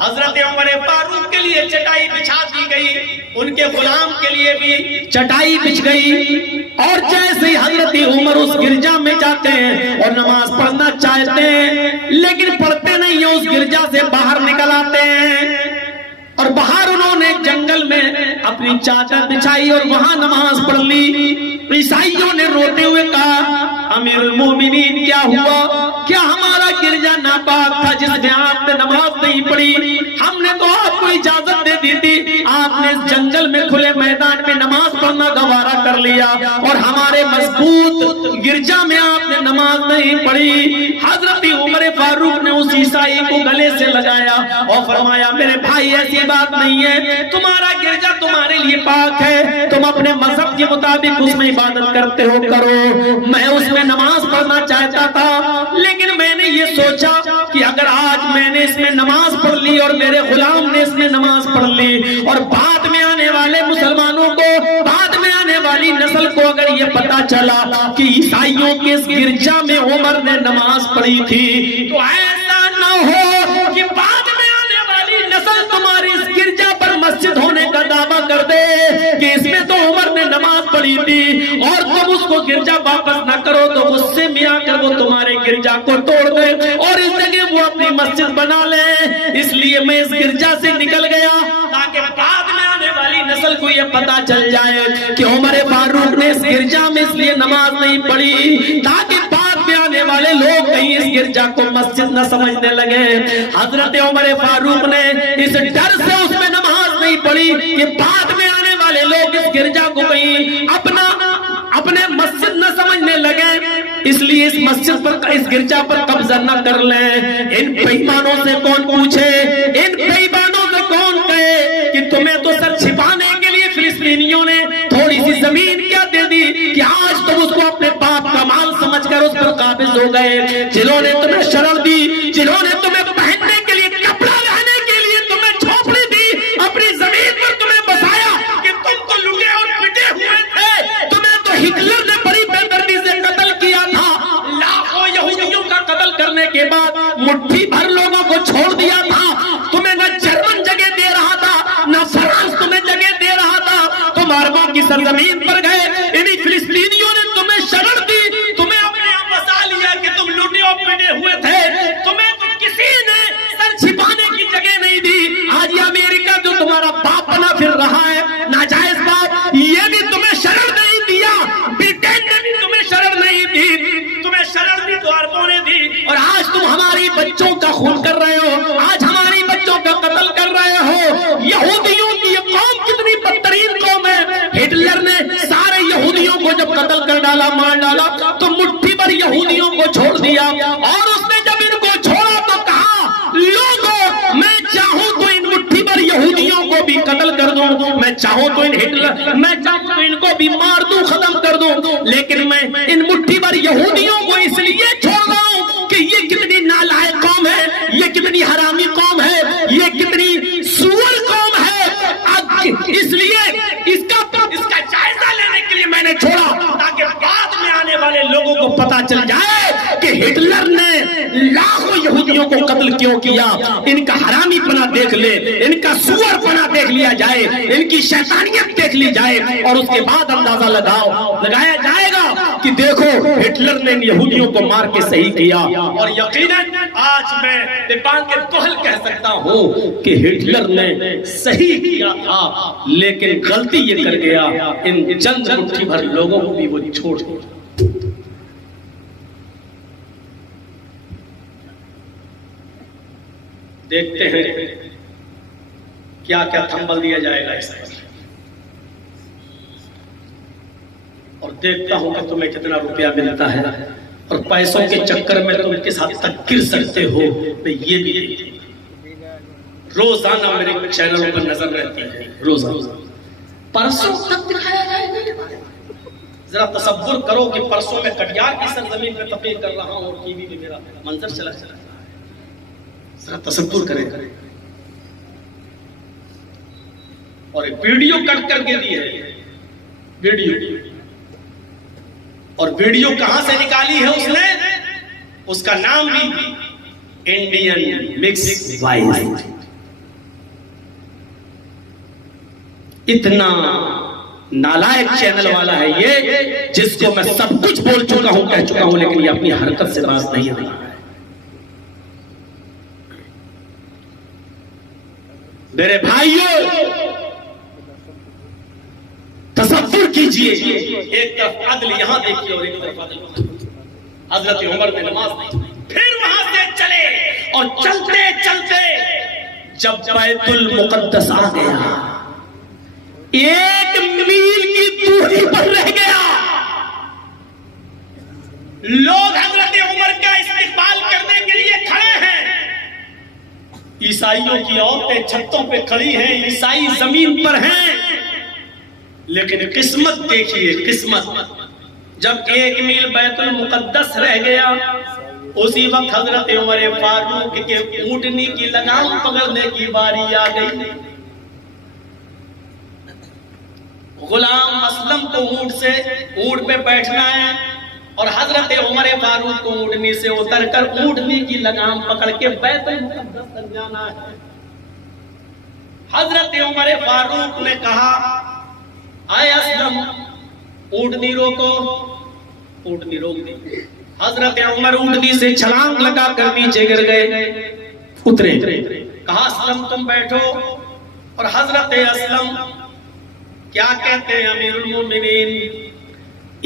हजरत उमर फारूक के लिए चटाई बिछा दी गई, उनके गुलाम के लिए भी चटाई बिछ गई। और जैसे ही हजरत उमर उस गिरजा में जाते हैं और नमाज पढ़ना चाहते हैं, लेकिन पढ़ते नहीं है, उस गिरजा से बाहर निकल आते हैं और बाहर उन्होंने जंगल में अपनी चादर बिछाई और वहां नमाज पढ़ ली। ईसाइयों ने रोते हुए कहा, अमीरुल मोमिनीन क्या हुआ, क्या हमारा गिरजा नापाक था जिसमें आपने नमाज नहीं पढ़ी? हमने तो आपको इजाजत दे दी थी, आपने इस जंगल में खुले मैदान में नमाज पढ़ना गवारा कर लिया और हमारे मजबूत गिरजा में आपने नमाज नहीं पढ़ी। हजरत उमर फारूक ने उस ईसाई को गले से लगाया और फरमाया, मेरे भाई ऐसी बात नहीं है, तुम्हारा गिरजा तुम्हारे लिए पाक है, तुम अपने मजहब के मुताबिक उसमें इबादत करते हो, करो। मैं उसमें नमाज पढ़ना चाहता था, लेकिन मैंने ये सोचा कि अगर आज मैंने इसमें नमाज पढ़ ली और मेरे गुलाम ने इसमें नमाज पढ़ ली और बाद में आने वाले मुसलमानों को, बाद में आने वाली नस्ल को अगर ये पता चला कि ईसाइयों के इस गिरजा में उमर ने नमाज पढ़ी थी, तो ऐसा न हो कि बाद में आने वाली नस्ल तुम्हारी इस गिरजा पर मस्जिद होने का दावा कर दे कि इसमें तो उमर ने नमाज पढ़ी थी और तुम उसको गिरजा वापस न करो तो गुस्से में आकर वो तुम्हारे गिरजा को तोड़ दे और इस जगह वो अपनी मस्जिद बना ले। इसलिए मैं इस गिरजा से निकल गया ताकि बाद में आने वाली नस्ल को ये पता चल जाए कि उमर फारूक ने इस गिरजा में इसलिए नमाज नहीं पढ़ी ताकि बाद में आने वाले लोग कहीं इस गिरजा को मस्जिद न समझने लगे। हजरत उमर फारूक ने इस डर से उसमें नमाज नहीं पढ़ी कि बाद में आने वाले लोग इस गिरजा को कहीं अपने मस्जिद न समझने लगे, इसलिए इस मस्जिद पर, इस गिरजा पर कब्जा न कर ले। इन बेईमानों से कौन पूछे, इन बेईमानों से कौन कहे कि तुम्हें तो सर छिपाने के लिए फिलिस्तीनियों ने थोड़ी सी जमीन क्या दे दी कि आज तुम उसको अपने बाप का माल समझकर उस पर काबिज हो गए। जिन्होंने तुम्हें शरण दी, जिन्होंने तुम्हें पहनने के लिए, कपड़ा रहने के लिए तुम्हें झोपड़ी दी, अपनी जमीन पर तुम्हें बसाया कि तुम तो लुटे और पिटे हुए थे, तुम्हें तो हिटलर ने बड़ी बेदर्दी से कत्ल किया था, लाखों यहूदियों का कत्ल करने के बाद मुट्ठी भर लोगों को छोड़ दिया था, तुम्हें न जर्मन जगह दे रहा था, न फ्रांस तुम्हें जगह दे रहा था, तुम अरबों की सरजमीन पर गए, इन्हीं फिलिस्तीनियों ने तुम्हें शरण दी, तुम्हें अपने यहाँ बसा लिया कि तुम लुटे और पिटे हुए थे, तुम्हें तो किसी ने सर छिपाने की जगह नहीं दी। आज ये अमेरिका जो तुम्हारा बाप बना फिर रहा है, नाजायज बाप, ये भी तुम्हें शरण नहीं दिया, ब्रिटेन ने भी तुम्हें शरण नहीं दी, तुम्हें शरण दी तो अरबों ने दी और आज तुम हमारी बच्चों का खून कर रहे हो, आज हमारी बच्चों का कत्ल कर रहे हो। यहूदियों की ये कौम कितनी बदतरीन कौम है। हिटलर ने सारे यहूदियों को जब कत्ल कर डाला, मार डाला, तो मुट्ठी भर यहूदियों को छोड़ दिया और उसने जब इनको छोड़ा तो कहा, लोगों मैं चाहूं तो इन मुट्ठी भर यहूदियों को भी कत्ल कर दूं, मैं चाहूं तो इन हिटलर, मैं चाहूं तो इनको भी मार दूं, खत्म कर दूं, लेकिन मैं इन मुट्ठी भर यहूदियों को इसलिए छोड़ रहा हूं कि ये कितनी नालायक कौम है, ये कितनी हरामी कौम है, ये कितनी सुअर कौम है, इसलिए इसका जायजा लेने के लिए मैंने छोड़ा ताकि बाद में आने वाले लोगों को पता चल जाए कि हिटलर ने लाखों यहूदियों को कत्ल क्यों किया। इनका हरामीपना देख ले, इनका सुअरपना देख लिया जाए, इनकी शैतानियत देख ली जाए और उसके बाद अंदाजा लगाया जाएगा कि देखो हिटलर ने इन यहूदियों को मार के सही किया। और यकीनन आज मैं दीपान के तोहल कह सकता हूं कि हिटलर ने सही किया था, लेकिन गलती ये कर गया, इन चंद मुट्ठी भर लोगों को भी वो छोड़ दिया। देखते हैं क्या क्या थंबल दिया जाएगा इस पर, और देखता हूं कि तुम्हें कितना रुपया मिलता है और पैसों के चक्कर में तुम किस हद तक गिर सकते हो। मैं ये भी रोजाना मेरे चैनलों पर नजर रहती है, रोजाना परसों तक दिखाया जाएगा। जरा तसव्वुर करो कि परसों में कटियार की सरजमीन पे तकरीर कर रहा हूं और टीवी में मेरा मंजर चला रहा है। जरा तसव्वुर करें। और एक वीडियो कट करके दी है, वीडियो, और वीडियो कहां से निकाली है उसने, उसका नाम भी इंडियन मिक्स वाइज। इतना नालायक चैनल वाला है ये, जिसको मैं सब कुछ बोल चुका हूं, कह चुका हूं, लेकिन ये अपनी हरकत से बात नहीं आ रहा है। मेरे भाइयों, तसव्वुर कीजिए, एक तरफ अदल यहां देखिए और एक तरफ अदल। हजरत उमर ने नमाज नहीं, फिर वहां से चले और चलते चलते जब बैतुल मुकद्दस आ गया, 1 मील की दूरी पर रह गया, लोग हजरत उमर का इस्तेमाल करने के लिए खड़े हैं। ईसाइयों की औरतें छतों पे खड़ी हैं, ईसाई जमीन पर हैं, लेकिन किस्मत देखिए, किस्मत। जब 1 मील बैतुल मुकद्दस रह गया, उसी वक्त हजरत उमर फारूक के ऊँटनी की लगाम पकड़ने की बारी आ गई। गुलाम असलम को ऊँट पे बैठना है और हजरत उमर फारूक को ऊँटनी से उतरकर ऊँटनी की लगाम पकड़ के बैतुल मुकद्दस तक जाना है। हजरत उमर फारूक ने कहा, आए असलम, ऊँटनी रोको। ऊँटनी रोक दी। हजरत उमर ऊँटनी से छलांग लगाकर नीचे गिर गए, उतरे। कहा, असलम तुम बैठो। और हजरत असलम क्या कहते हैं, अमीरुल मोमिनीन,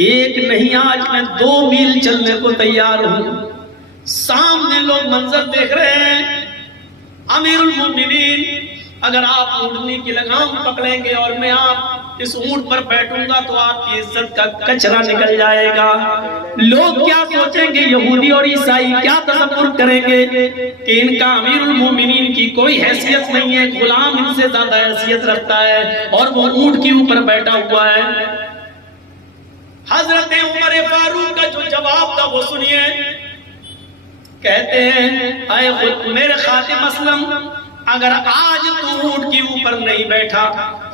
1 नहीं आज मैं 2 मील चलने को तैयार हूं। सामने लोग मंजर देख रहे हैं। अमीरुल मोमिनीन, अगर आप ऊँटनी की लगाम पकड़ेंगे और मैं आप इस ऊँट पर बैठूंगा तो आपकी इज्जत का कचरा निकल जाएगा। लोग क्या सोचेंगे, यहूदी और ईसाई क्या तसव्वुर करेंगे कि इनका अमीरुल मोमिनीन की कोई हैसियत नहीं है, गुलाम इनसे ज्यादा हैसियत रखता है और वो ऊँट के ऊपर बैठा हुआ है। हजरत उमर फारूक का जो जवाब था वो सुनिए। कहते हैं, आए मेरे खातिम असलम, अगर आज तू ऊँट के ऊपर नहीं बैठा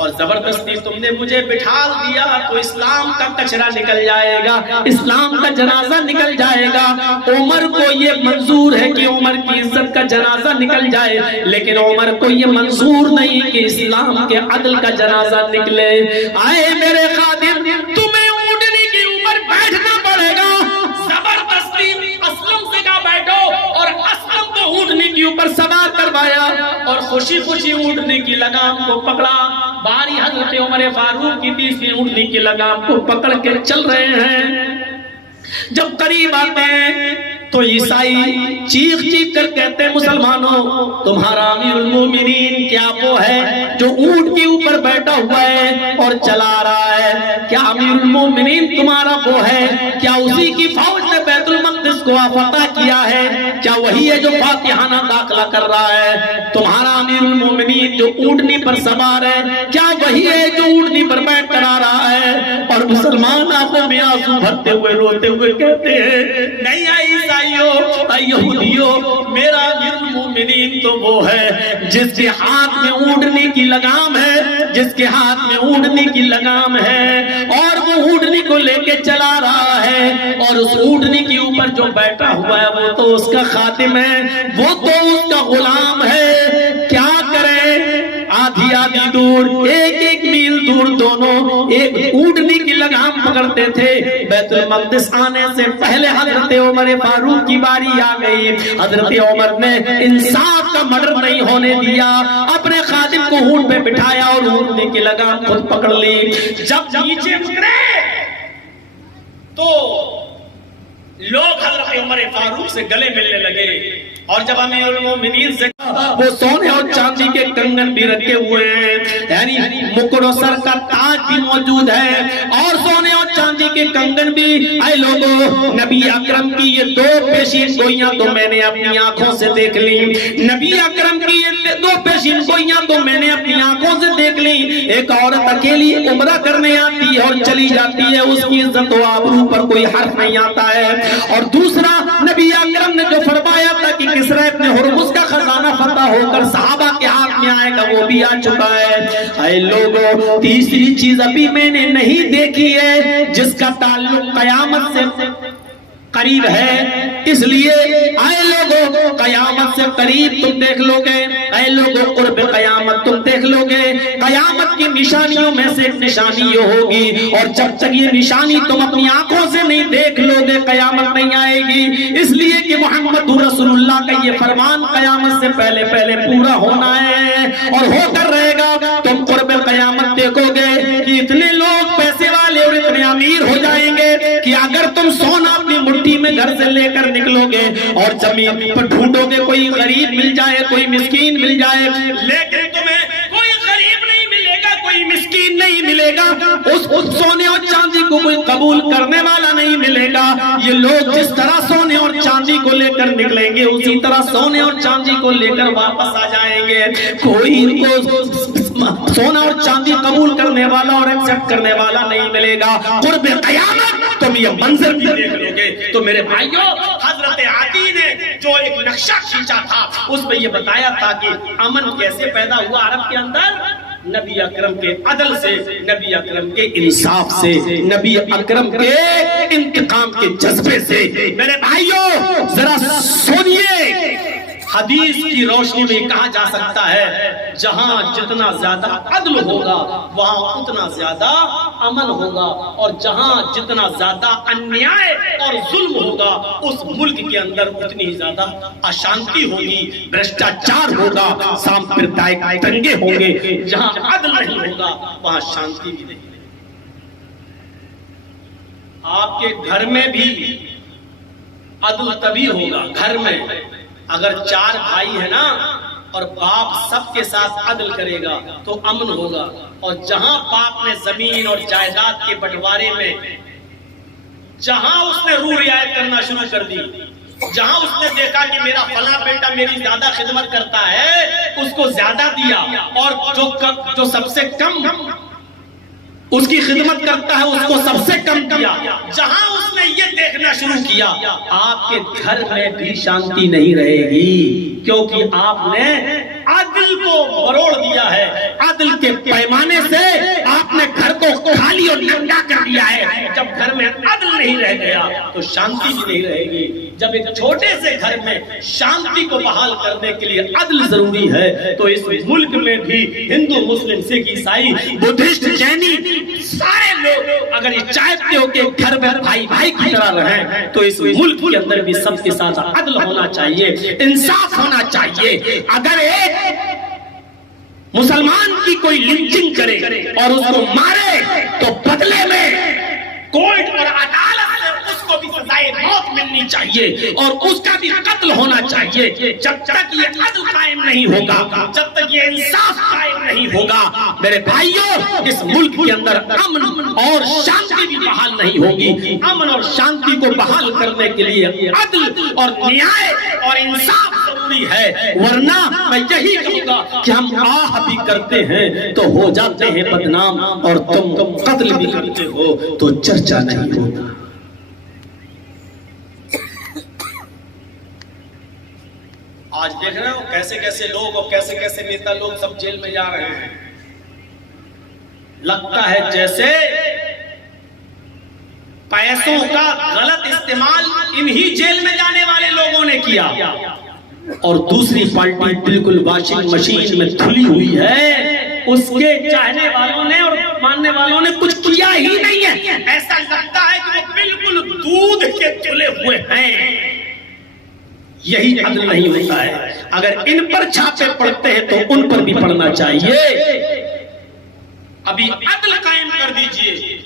और जबरदस्ती तुमने मुझे बिठा दिया तो इस्लाम का कचरा निकल जाएगा, इस्लाम का जनाजा निकल जाएगा। उमर को ये मंजूर है कि उमर की इज्जत का जनाजा निकल जाए, लेकिन उमर को ये मंजूर नहीं कि इस्लाम के अदल का जनाजा निकले। आए मेरे खादिम, तुम्हें ऊँटनी के ऊपर बैठना पड़ेगा। जबरदस्ती असलम से कहा बैठो और असलम को ऊँटनी के ऊपर सवार करवाया और खुशी खुशी ऊँटनी की लगाम को पकड़ा। बारी हजरत उमर फारूक की तीसरी ऊँटनी की लगाम को पकड़ के चल रहे हैं। जब करीब आते हैं तो ईसाई चीख चीख कर कहते हैं, मुसलमानों, तुम्हारा अमीरुल मोमिनीन क्या वो है जो ऊँट के ऊपर बैठा हुआ है और चला रहा है? क्या अमीरुल मोमिनीन तुम्हारा वो है? क्या उसी की फौज ने बैतुल मक़दिस को फतह किया है? क्या वही है जो फातिहाना दाखिला कर रहा है? तुम्हारा अमीरुल मोमिनीन जो ऊँटनी पर सवार है, क्या वही है जो ऊँटनी पर बैठ कर आ रहा है? और मुसलमान आंखों में आंसू भरते हुए रोते हुए कहते हैं, नहीं आई यहूदियों, मेरा अमीरुल मोमिनीन तो वो है जिसके हाथ में ऊँटनी की लगाम है, जिसके हाथ में ऊँटनी की लगाम है और वो ऊँटनी को लेके चला रहा है और उस ऊँटनी के ऊपर जो बैठा हुआ है वो तो उसका खातिम है, वो तो उसका गुलाम है। क्या करें, आधी आधी दूर, 1-1 मील दूर दोनों एक ऊँटनी की लगाम पकड़ते थे। बैतुल मक़दिस आने से पहले हजरत उमर फारूक की बारी आ गई। हजरत उमर ने इंसाफ का मर्डर नहीं होने दिया, अपने खादिम को ऊँट पे बिठाया और ऊँटनी की लगाम खुद पकड़ ली। जब नीचे उतरे तो लोग हजरत उमर फारूक से गले मिलने लगे और जब अमीरुल मोमिनीन से वो सोने और चांदी के कंगन भी रखे हुए हैं, यानी मुकुट और सर का ताज भी मौजूद है और सोने और चांदी के कंगन भी। आए लोगों, नबी अकरम की ये 2 पेशीन गोइयां तो मैंने अपनी आंखों से देख ली। नबी अकरम की ये 2 पेशीन गोइयां तो मैंने अपनी आंखों से देख ली। एक औरत अकेली उम्रा करने आती है और चली जाती है, उसकी इज्जत व आबरू पर कोई हर्फ नहीं आता है। और दूसरा, नबी अकरम ने जो फरमाया था कि किसरा इब्न हुर्मुज का खजाना फतह होकर सहाबा के हाथ में आएगा, वो भी आ चुका है। आए लोगों, तीसरी चीज अभी मैंने नहीं देखी है जिसका ताल्लुक कयामत से करीब है, इसलिए आए लोगों, कयामत से करीब तुम देख लोगे। आए लोगों, कुर्ब कयामत तुम देख लोगे। कयामत की निशानियों में से एक निशानी ये होगी, और जब तक ये निशानी तुम अपनी आंखों से नहीं देख लोगे कयामत नहीं आएगी। इसलिए कि मोहम्मद रसूलुल्लाह का ये फरमान कयामत से पहले पहले पूरा होना है और होकर रहेगा। तुम कुर्ब कयामत देखोगे कि इतने लोग पैसे वाले और इतने अमीर हो जाएंगे कि अगर तुम सोना अपनी मुट्ठी में घर से लेकर निकलोगे और जमीन पर ढूंढोगे कोई गरीब मिल जाए, कोई मिस्कीन मिल जाए, लेकिन तुम्हें कोई गरीब नहीं मिलेगा, कोई मिस्कीन नहीं मिलेगा, उस सोने और चांदी को कोई कबूल करने वाला नहीं मिलेगा। ये लोग जिस तरह सोने और चांदी को लेकर निकलेंगे उसी तरह सोने और चांदी को लेकर वापस आ जाएंगे। कोई इनको सोना और चांदी कबूल करने वाला और एक्सेप्ट करने वाला नहीं मिलेगा। कुर्ब क़यामत तुम ये मंजर भी देख लोगे। तो मेरे भाइयों, हजरत आदी ने जो एक नक्शा खींचा था उसमें ये बताया था कि अमन कैसे पैदा हुआ अरब के अंदर, नबी अकरम के अदल से, नबी अकरम के इंसाफ से, नबी अकरम के इंतकाम के जज्बे से। मेरे भाइयों जरा सुनिए, हदीस की रोशनी में कहा जा सकता है जहां जितना ज्यादा अदल होगा वहां उतना ज्यादा अमन होगा, और जहां जितना ज्यादा अन्याय और जुल्म होगा उस मुल्क के अंदर उतनी ही ज्यादा अशांति होगी, भ्रष्टाचार होगा, सांप्रदायिक दंगे होंगे। जहां अदल नहीं होगा वहां शांति भी नहीं। आपके घर में भी अदल तभी होगा, घर में अगर 4 भाई है ना और बाप सबके साथ अदल करेगा तो अमन होगा। और जहां बाप ने जमीन और जायदाद के बंटवारे में जहां उसने रूह रियायत करना शुरू कर दी, जहां उसने देखा कि मेरा फला बेटा मेरी ज्यादा खिदमत करता है उसको ज्यादा दिया, और जो सबसे कम उसकी खिदमत करता है उसको सबसे कम दिया, जहां उसने ये देखना शुरू किया आपके घर में भी शांति नहीं रहेगी, क्योंकि आपने अदल को मरोड़ दिया है। अदल के पैमाने से आपने घर को खाली और नंगा कर दिया है। जब घर में अदल नहीं रह गया तो शांति भी नहीं रहेगी। जब एक छोटे से घर में शांति को बहाल करने के लिए अदल जरूरी है, तो इस मुल्क में भी हिंदू, मुस्लिम, सिख, ईसाई, बुद्धिस्ट, जैनी सारे लोग अगर ये चाहते हो कि घर में भाई भाई की तरह रहें तो इस मुल्क के अंदर भी सबके साथ अदल होना चाहिए, इंसाफ होना चाहिए। अगर एक मुसलमान की कोई लिंचिंग करे और उसको मारे तो बदले में कोर्ट और अदालत से उसको भी सजाए मौत मिलनी चाहिए और उसका भी कत्ल होना चाहिए। जब तक ये अदल कायम नहीं होगा, जब तक ये इंसाफ कायम नहीं होगा, मेरे भाइयों, इस मुल्क के अंदर अमन और शांति भी बहाल नहीं होगी। अमन और शांति को बहाल करने के लिए अदल और न्याय और इंसाफ जरूरी है, वरना मैं यही कहूंगा कि हम आह भी करते हैं तो हो जाते हैं बदनाम, और तुम कत्ल भी करते हो तो चर्चा नहीं होता। आज देख रहे हो कैसे कैसे लोग और कैसे कैसे नेता लोग सब जेल में जा रहे हैं। लगता है जैसे पैसों का गलत इस्तेमाल इन्हीं जेल में जाने वाले लोगों ने किया, और दूसरी पार्टी बिल्कुल वॉशिंग मशीन में धुली हुई है, उसके चाहने वालों ने और मानने वालों ने कुछ किया ही नहीं है। ऐसा लगता है कि वो बिल्कुल दूध के धुले हुए हैं। यही अदल नहीं होता है। अगर इन पर छापे पड़ते हैं तो उन पर भी पड़ना चाहिए। अभी अदल कायम कर दीजिए,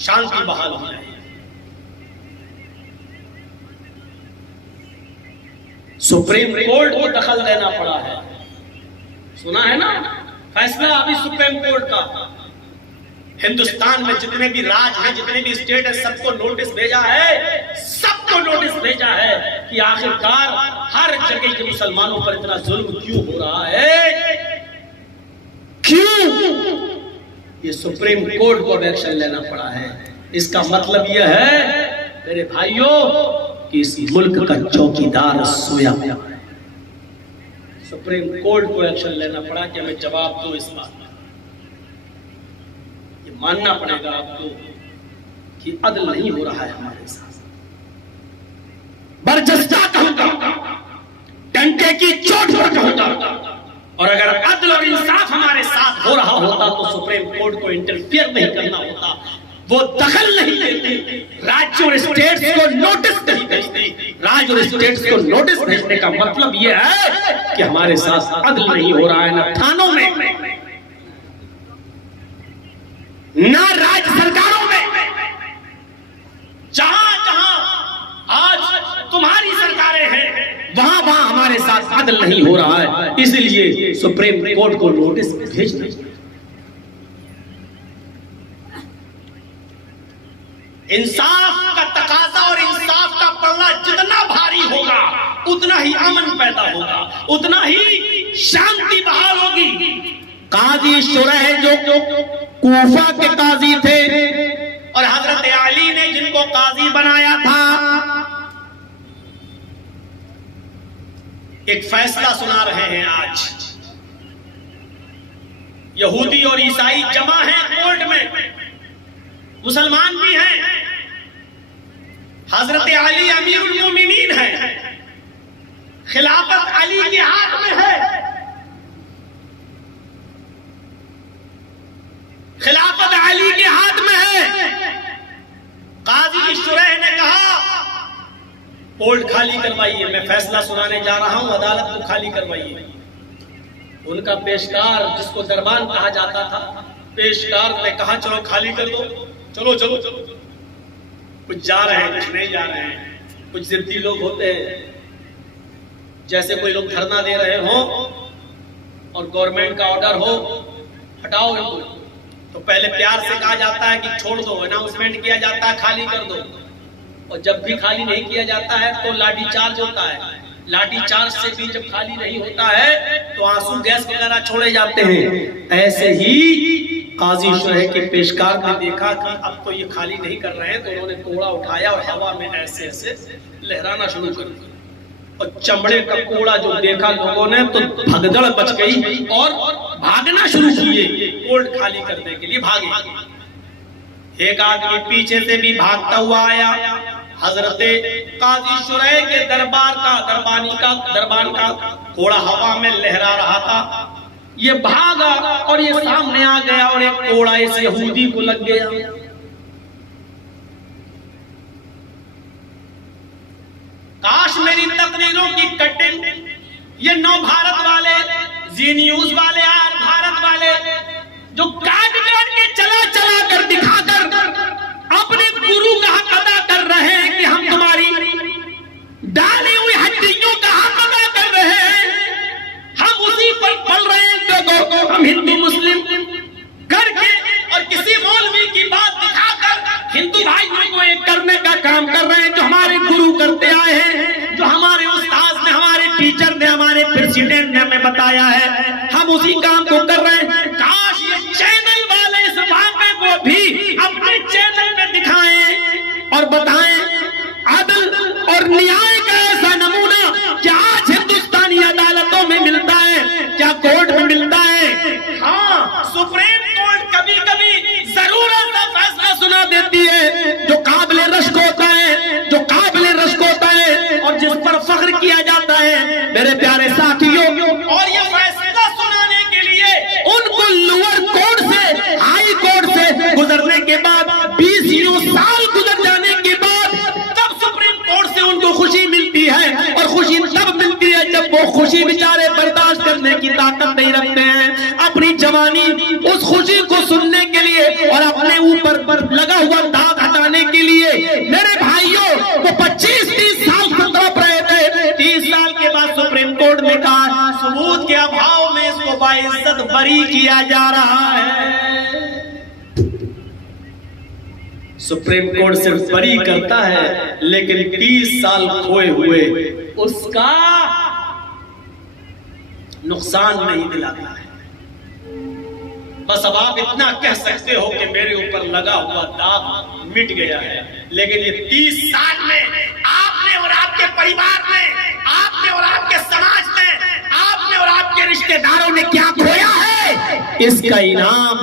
शांति बहाल हो जाए। सुप्रीम कोर्ट को दखल देना पड़ा है, सुना है ना फैसला अभी सुप्रीम कोर्ट का। हिंदुस्तान में जितने भी राज हैं, जितने भी स्टेट है, सबको नोटिस भेजा है, सबको नोटिस भेजा है कि आखिरकार हर जगह के मुसलमानों पर इतना जुल्म क्यों हो रहा है, क्यों? ये सुप्रीम कोर्ट को एक्शन लेना पड़ा है। इसका मतलब यह है मेरे भाइयों कि इस मुल्क का चौकीदार सोया हुआ है। सुप्रीम कोर्ट को एक्शन लेना पड़ा कि हमें जवाब दो इस बात। ये मानना पड़ेगा आपको कि अदल नहीं हो रहा है हमारे साथ। बरजस्ता कहूंगा, डंके की चोट पर कहूंगा और अगर अदल और इंसाफ हमारे साथ हो रहा होता तो सुप्रीम कोर्ट को इंटरफियर नहीं करना होता, वो दखल नहीं देती, राज्य और स्टेट्स को नोटिस नहीं भेजती। राज्य और स्टेट्स को नोटिस भेजने का मतलब ये है कि हमारे साथ अदल नहीं हो रहा है, ना थानों में, ना राज्य सरकारों में। जहां जहां आज तुम्हारी सरकारें हैं, वहां वहां हमारे साथ अदल नहीं हो रहा है, इसलिए सुप्रीम कोर्ट को नोटिस भेजना। इंसाफ का तकाजा और इंसाफ का पल्ला जितना भारी होगा उतना ही अमन पैदा होगा, उतना ही शांति बहाल होगी। काजी शुरह जो कूफा के काजी थे और हजरत अली ने जिनको काजी बनाया था, एक फैसला सुना रहे हैं आज। यहूदी और ईसाई जमा हैं कोर्ट में, मुसलमान भी हैं। हजरत अली अमीरुल मोमिनीन है, खिलाफत अली के हाथ में है। खिलाफत अली के हाथ में है। काजी शुरह ने कहा कोर्ट खाली करवाइए, मैं फैसला सुनाने जा रहा हूं, अदालत को खाली करवाइए। उनका पेशकार, जिसको दरबान कहा जाता था, पेशकार ने कहा चलो खाली कर दो, चलो चलो चलो। कुछ जा रहे हैं, कुछ नहीं जा रहे हैं। कुछ जिद्दी लोग होते हैं, जैसे कोई लोग धरना दे रहे हो और गवर्नमेंट का ऑर्डर हो हटाओ इनको, तो पहले प्यार से कहा जाता है कि छोड़ दो, अनाउंसमेंट किया जाता है खाली कर दो, और जब भी खाली नहीं किया जाता है तो लाठी चार्ज होता है। लाठी चार्ज से भी जब खाली नहीं होता है तो आंसू गैस वगैरह छोड़े जाते हैं। ऐसे ही काजी शुरह के पेशकार ने देखा कि अब तो ये खाली नहीं कर रहे हैं, तो उन्होंने कोड़ा उठाया और हवा में ऐसे ऐसे लहराना शुरू कर दिया, और चमड़े का कोड़ा जो देखा लोगों ने तो भगदड़ बच गई और भागना शुरू किए। कोर्ट खाली करने के लिए भागे। एक आदमी पीछे से भी भागता हुआ आया। हजरत काजी शुरह के दरबान का कोड़ा हवा में लहरा रहा था। ये भागा और ये सामने आ गया और एक कोड़ा इस यहूदी को लग गया। काश मेरी तकरीरों की कटिंग ये नव भारत वाले, जी न्यूज वाले, आर भारत वाले जो काट काट के चला कर दिखाकर अपने गुरु का हक अदा कर रहे हैं कि हम तुम्हारी डाली हुई हड्डियों का हक अदा कर रहे हैं, हम उसी पर पल रहे हैं जो हम हिंदू मुस्लिम करके और किसी मौलवी की बात दिखाकर हिंदू भाइयों को एक करने का काम कर रहे हैं जो हमारे गुरु करते आए हैं, जो हमारे उस्ताद ने, हमारे टीचर ने, हमारे प्रेसिडेंट ने हमें बताया है, हम उसी काम को कर रहे हैं। काश ये चैनल वाले इस वाक़े को भी अपने चैनल में दिखाएं और बताएं अदल और न्याय का ऐसा नमूना क्या आज हिंदुस्तानी अदालतों में मिलता है, क्या कोर्ट में मिलता है। हाँ, सुप्रीम कोर्ट कभी कभी जरूर ऐसा फैसला सुना देती है जो काबिल रश्क होता है, जो काबिल रश्क होता है और जिस पर फख्र किया जाता है। मेरे प्यारे साथियों, और ये फैसला सुनाने के लिए उनको लोअर कोर्ट से, हाई कोर्ट से गुजरने के बाद 20 साल गुजर जाने के बाद तब सुप्रीम कोर्ट से उनको खुशी मिलती है, और खुशी तब मिलती है जब वो खुशी बेचारे बर्दाश्त करने की ताकत नहीं रखते हैं। अपनी जवानी उस खुशी को सुनने के लिए और अपने ऊपर लगा हुआ दाग हटाने के लिए मेरे भाइयों वो 25-30 साल से तड़प रहे थे। 30 साल के बाद सुप्रीम कोर्ट ने कहा सबूत के अभाव में इसको बाइज्जत बरी किया जा रहा है। सुप्रीम कोर्ट सिर्फ बरी करता है लेकिन 30 साल खोए हुए उसका नुकसान नहीं दिलाता है। बस अब आप इतना कह सकते हो कि मेरे ऊपर लगा हुआ दाग मिट गया है, लेकिन ये 30 साल में आपने और आपके परिवार ने, आपने और आपके समाज ने, आपने और आपके रिश्तेदारों ने क्या खोया है, इसका इनाम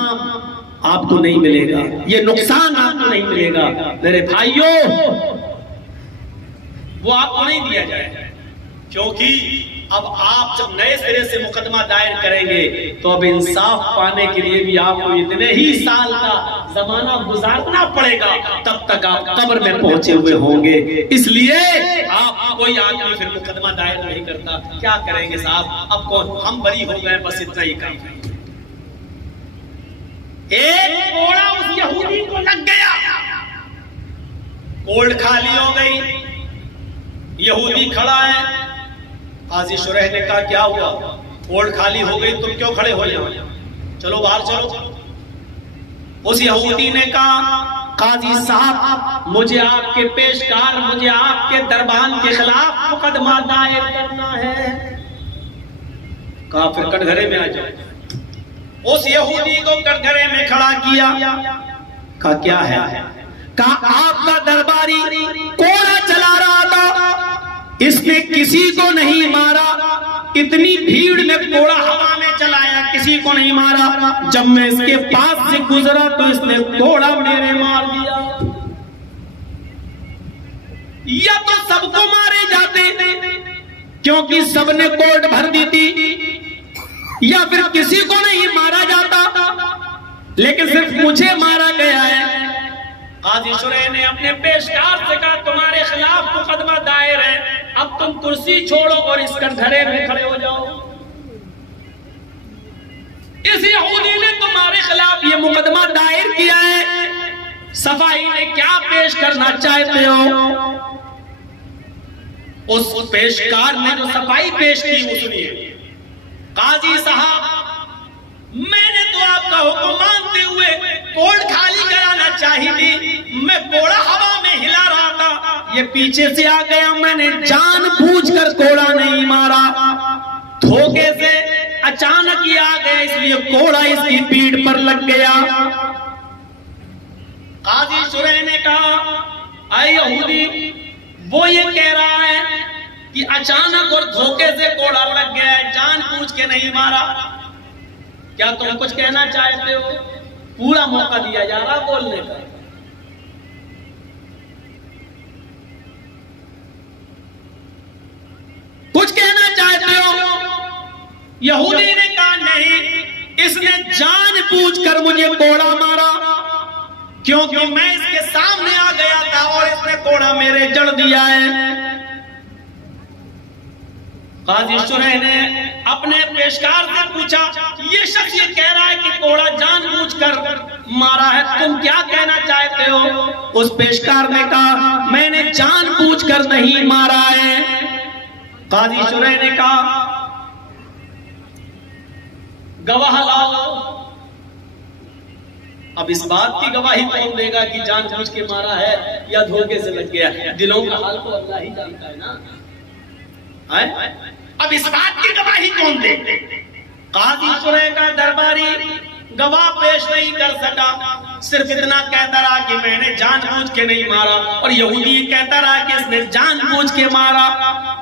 आपको नहीं मिलेगा, ये नुकसान आपको नहीं मिलेगा। मेरे भाइयों, वो आपको नहीं दिया जाएगा, क्योंकि अब आप जब नए सिरे से मुकदमा दायर करेंगे तो अब इंसाफ पाने के लिए भी आपको इतने ही साल का जमाना गुजारना पड़ेगा, तब तक आप कब्र में पहुंचे हुए होंगे। इसलिए आप कोई आदमी फिर मुकदमा दायर नहीं करता। क्या करेंगे साहब, अब कौन, हम बरी हो गए, बस इतना ही काम। एक कोड़ा उस यहूदी को लग गया, कोल्ड खाली हो गई, यहूदी खड़ा है। काजी शुरैह ने कहा क्या हुआ, कोल्ड खाली हो गई, तुम क्यों खड़े हो जाओ, चलो बाहर चलो। उस यहूदी ने कहा काजी साहब मुझे आपके पेशकार, मुझे आपके दरबान के खिलाफ मुकदमा दायर करना है। कहा फिर कटघरे में आ जाओ। उस यहूदी को कटघरे में खड़ा किया। कहा क्या है, कहा आपका दरबारी कोड़ा चला रहा था, इसने किसी को नहीं मारा, इतनी भीड़ में कोड़ा हवा में चलाया, किसी को नहीं मारा। जब मैं इसके पास से गुजरा तो इसने कोड़ा मेरे मार दिया। या तो सबको मारे जाते क्योंकि सबने कोर्ट भर दी थी, या फिर किसी को नहीं मारा जाता, लेकिन सिर्फ मुझे मारा गया है। काजी शुरैह ने अपने पेशकार से कहा तुम्हारे खिलाफ मुकदमा दायर है, अब तुम कुर्सी छोड़ो और इस कटघरे में खड़े हो जाओ। इस यहूदी ने तुम्हारे खिलाफ ये मुकदमा दायर किया है, सफाई में क्या पेश करना चाहते हो? उस पेशकार ने जो सफाई पेश की वो सुनिए। काजी साहब मैंने तो आपका हुक्म मानते हुए कोर्ट खाली कराना चाहिए थी, मैं कोड़ा हवा में हिला रहा था, ये पीछे से आ गया, मैंने जानबूझकर कोड़ा नहीं मारा, धोखे से अचानक ही आ गया, इसलिए कोड़ा इसकी पीठ पर लग गया। काजी शुरैह ने कहा ऐ यहूदी, वो ये कह रहा है कि अचानक और धोखे से कोड़ा लग गया है, जानबूझ के नहीं मारा, क्या तुम कुछ कहना चाहते हो? पूरा मौका दिया जा रहा बोलने का। कुछ कहना चाहते हो? यहूदी ने कहा नहीं, इसने जानबूझकर मुझे कोड़ा मारा, क्योंकि मैं इसके सामने आ गया था और इसने कोड़ा मेरे जड़ दिया है। काजी शुरैह ने अपने पेशकार से पूछा ये शख्स ये कह रहा है कि कोड़ा जानबूझकर मारा है, तुम क्या कहना चाहते हो? उस पेशकार ने कहा मैंने जानबूझकर नहीं मारा है। काजी शुरैह ने कहा गवाह लाओ। अब इस बात की गवाही कौन देगा कि जानबूझ के मारा है या धोखे से लग गया? दिलों का हाल तो अल्लाह ही जानता है ना। अब इस बात की गवाही कौन दे? काजी शुरैह का दरबारी गवाह पेश नहीं कर सका, सिर्फ इतना कहता रहा कि मैंने जानबूझ के नहीं मारा, और यहूदी कहता रहा कि इसने जानबूझ के मारा।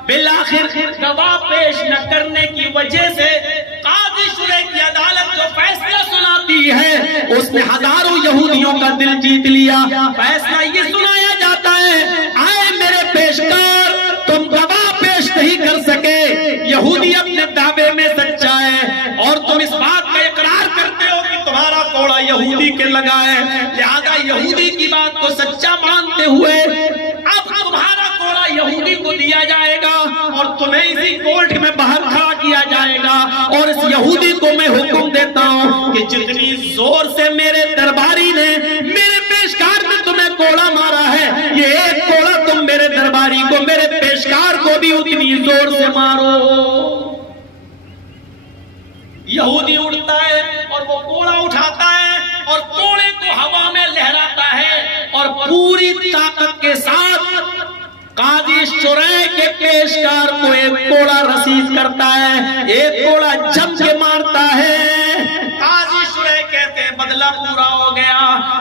बिलाखिर गवाह पेश न करने की वजह से काजी शुरैह की अदालत जो फैसला सुनाती है उसने हजारों यहूदियों का दिल जीत लिया। फैसला ये सुनाया जाता है आए मेरे पेशकार, तुम गवाह पेश नहीं कर सके, यहूदी अपने दावे में सच्चा है और तुम इस बात का इकरार करते हो कि तुम्हारा कोड़ा यहूदी के लगा है, लिहाजा यहूदी की बात को सच्चा मानते हुए अब तुम्हारा कोड़ा यहूदी को दिया जाएगा और तुम्हें इसी कोर्ट में बाहर खड़ा किया जाएगा। और इस यहूदी को मैं हुक्म देता हूं कि जितनी जोर से मेरे दरबारी ने मेरे पेशकार ने तुम्हें कोड़ा मारा है, ये एक कोड़ा तुम मेरे दरबारी को, मेरे पेशकार को भी उतनी जोर से मारो। यहूदी उड़ता है और वो कोड़ा उठाता है और कोड़े को हवा में लहराता है और पूरी ताकत के साथ काजी शुरैह के पेशकार को एक कोड़ा रसीद करता है, एक कोड़ा जम के मारता है। काजी शुरैह कहते हैं बदला पूरा हो गया।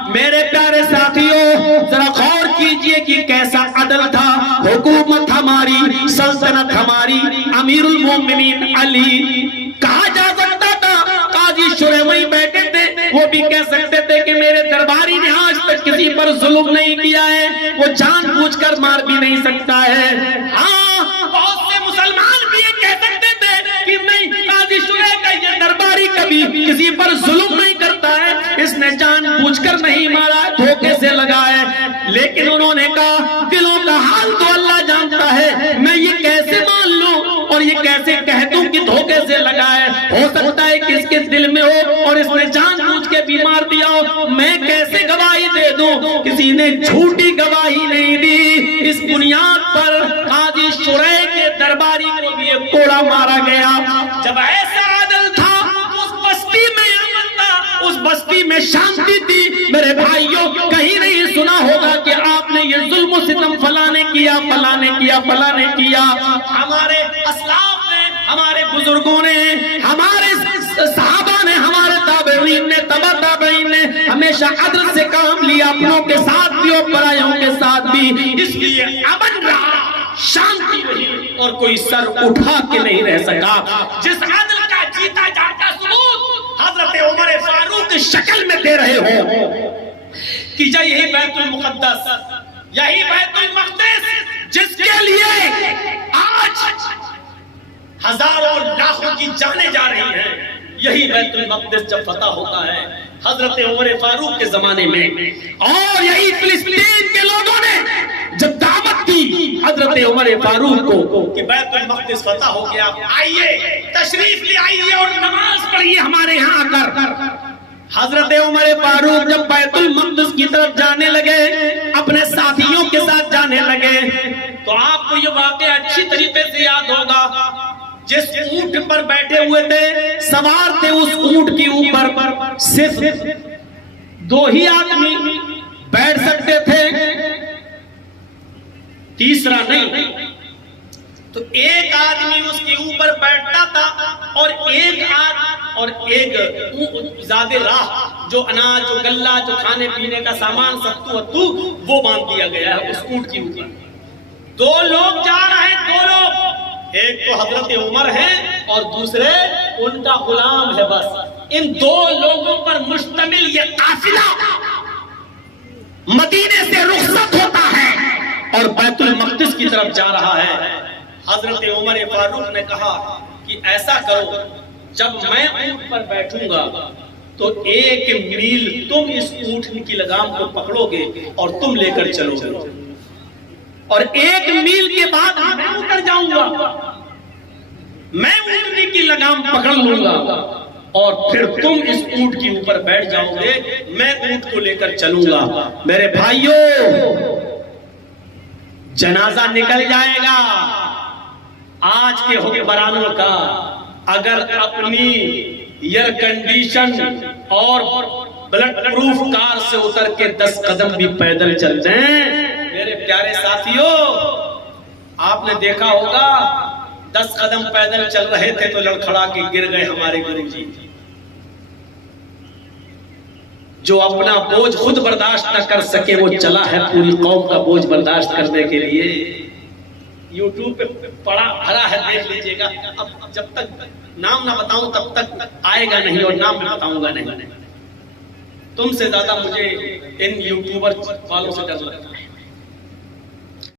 मेरे प्यारे साथियों जरा गौर कीजिए कि कैसा अदल था। हुकूमत हमारी, सल्तनत हमारी, अमीरुल मोमिनीन अली, कहा जा सकता था काजी शुरैह वहीं बैठे थे, वो भी कह सकते थे कि मेरे दरबारी ने आज तक किसी पर जुल्म नहीं किया है, वो जानबूझकर मार भी नहीं सकता है। हाँ, बहुत से मुसलमान भी ये कह सकते सकता है कि इसके दिल में हो और इसने जानबूझ के बीमार दिया हो। मैं कैसे गवाही दे दूं? किसी ने झूठी गवाही नहीं दी। इस बुनियाद पर काजी शुरैह के दरबारी को भी एक कोड़ा मारा गया। जब ऐसा आदल था उस बस्ती में अमन था, उस बस्ती में शांति थी। मेरे भाइयों, कहीं नहीं सुना होगा कि आपने ये जुल्म सितम फलाने किया, फलाने किया, फलाने किया। हमारे अस्लाफ ने, हमारे बुजुर्गों ने, हमारे सहाबा ने, हमारे ताबईन ने, तबा ताबईन ने हमेशा अदल से काम लिया, अपनों के साथ भी और परायों के साथ भी। इसलिए अमन रहा, शांति रही और कोई सर उठा के नहीं रह सका। जिस आदल का जीता जाता सबूत हजरत उमर फारूक की शक्ल में दे रहे हो कि यही बैतुल मुकद्दस, यही बैतुल मक़दिस जिसके लिए आज हजारों लाखों की जाने जा रही हैं, यही बैतुल मक़दिस जब फतह होता है हजरत उमर फारूक के जमाने में, और यही फिलिस्तीन के लोगों ने जब दावत दी हजरत उमर फारूक को कि बैतुल मक़दिस फतह हो गया, आइए तशरीफ ले आइए और नमाज पढ़िए हमारे यहाँ आकर। हजरत उमर फारूक जब बैतुल मक़दिस की तरफ जाने लगे, अपने साथियों के साथ जाने लगे, तो आपको ये वाक़या अच्छी तरीके से याद होगा। जिस ऊंट पर बैठे हुए थे, सवार थे उस ऊंट के ऊपर, सिर्फ 2 ही आदमी बैठ सकते थे, तीसरा नहीं। तो एक आदमी उसके ऊपर बैठता था और एक ज़ादे राह, जो अनाज, जो गल्ला, जो खाने पीने का सामान, सत्तू वत्तू, वो बांध दिया गया है उस ऊंट के ऊपर। 2 लोग जा रहे हैं, 2 लोग, एक तो हजरत उमर है और दूसरे उनका गुलाम है। बस इन 2 लोगों पर मुश्तमिल ये काफिला मदीने से रुखसत होता है और बैतुल मक़दिस की तरफ जा रहा है। हजरत उमर फारूक ने कहा कि ऐसा करो, जब मैं ऊंट पर बैठूंगा तो 1 मील तुम इस ऊंट की लगाम को पकड़ोगे और तुम लेकर चलोगे, और 1 मील के बाद मैं उतर जाऊंगा, मैं ऊंटनी की लगाम पकड़ लूंगा और फिर तुम इस ऊंट के ऊपर बैठ जाओगे, मैं ऊंट को लेकर चलूंगा। मेरे भाइयों, जनाजा निकल जाएगा आज के हुक्मरानों का। अगर अपनी एयर कंडीशन और ब्लड प्रूफ कार से उतर के 10 कदम भी पैदल चलते हैं, मेरे प्यारे साथियों, आपने देखा होगा 10 कदम पैदल चल रहे थे तो लड़खड़ा के गिर गए हमारे गुरुजी, जो अपना बोझ खुद बर्दाश्त न कर सके, वो चला है पूरी कौम का बोझ बर्दाश्त करने के लिए। YouTube पे पड़ा भरा है, देख लीजिएगा। अब जब तक नाम ना बताऊं तब तक आएगा नहीं, और नाम मैं बताऊंगा नहीं। तुमसे ज्यादा मुझे इन यूट्यूबर वालों से डर लगता है।